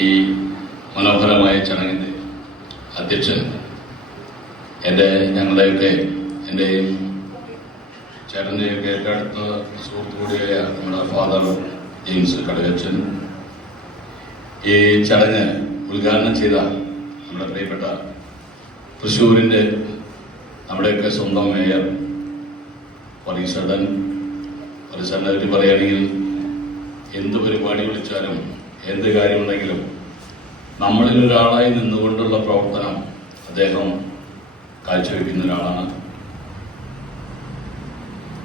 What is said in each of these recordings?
ഈ മനോഹരമായ ചടങ്ങിന്റെ അധ്യക്ഷൻ എൻ്റെയും ചേട്ടൻ്റെയൊക്കെ ഏറ്റവും അടുത്ത സുഹൃത്തു കൂടിയായ നമ്മുടെ ഫാദർ ജെയിംസ് കടകച്ചൻ, ഈ ചടങ്ങ് ഉദ്ഘാടനം ചെയ്ത നമ്മുടെ പ്രിയപ്പെട്ട തൃശ്ശൂരിൻ്റെ നമ്മുടെയൊക്കെ സ്വന്തം മേയർ പറീസേട്ടനെ പറ്റി പറയുകയാണെങ്കിൽ എന്ത് പരിപാടി വിളിച്ചാലും എന്ത് കാര്യമുണ്ടെങ്കിലും നമ്മളിൽ ഒരാളായി നിന്നുകൊണ്ടുള്ള പ്രവർത്തനം അദ്ദേഹം കാഴ്ചവെക്കുന്ന ഒരാളാണ്.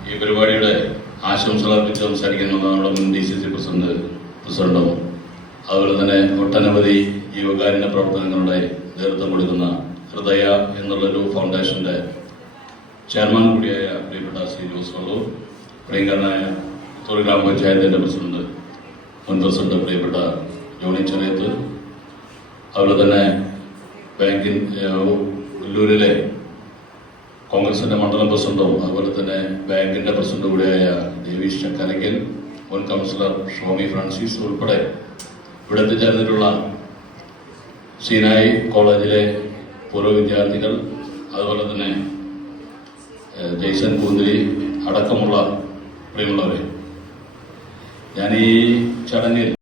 ഈ പരിപാടിയുടെ ആശംസകൾ അർപ്പിച്ച് സംസാരിക്കുന്നത് നമ്മുടെ മുൻ DCC പ്രസിഡന്റും അതുപോലെ തന്നെ ഒട്ടനവധി ജീവകാരുണ്യ പ്രവർത്തനങ്ങളുടെ നേതൃത്വം കൊടുക്കുന്ന ഹൃദയ എന്നുള്ളൊരു ഫൗണ്ടേഷന്റെ ചെയർമാൻ കൂടിയായ പ്രിയപ്പെട്ട ശ്രീ ജോസ് വള്ളൂർ, പ്രിയങ്കരനായ തൂർ ഗ്രാമപഞ്ചായത്തിന്റെ മുൻ പ്രസിഡന്റ് പ്രിയപ്പെട്ട ജോണി ചെറിയത്ത്, അതുപോലെ തന്നെ ഉല്ലൂരിലെ കോൺഗ്രസിന്റെ മണ്ഡലം പ്രസിഡന്റും അതുപോലെ തന്നെ ബാങ്കിന്റെ പ്രസിഡന്റ് കൂടിയായ ദേവീഷ് ചക്കരയ്ക്കൽ, മുൻ കൗൺസിലർ ഷോമി ഫ്രാൻസിസ് ഉൾപ്പെടെ ഇവിടെ എത്തിച്ചേർന്നിട്ടുള്ള സീനായി കോളേജിലെ പൂർവ്വ വിദ്യാർത്ഥികൾ, അതുപോലെ തന്നെ ജയ്സൺ പൂന്തിരി അടക്കമുള്ള പ്രിയമുള്ളവരെ, ഞാൻ ഈ ചടങ്ങിൽ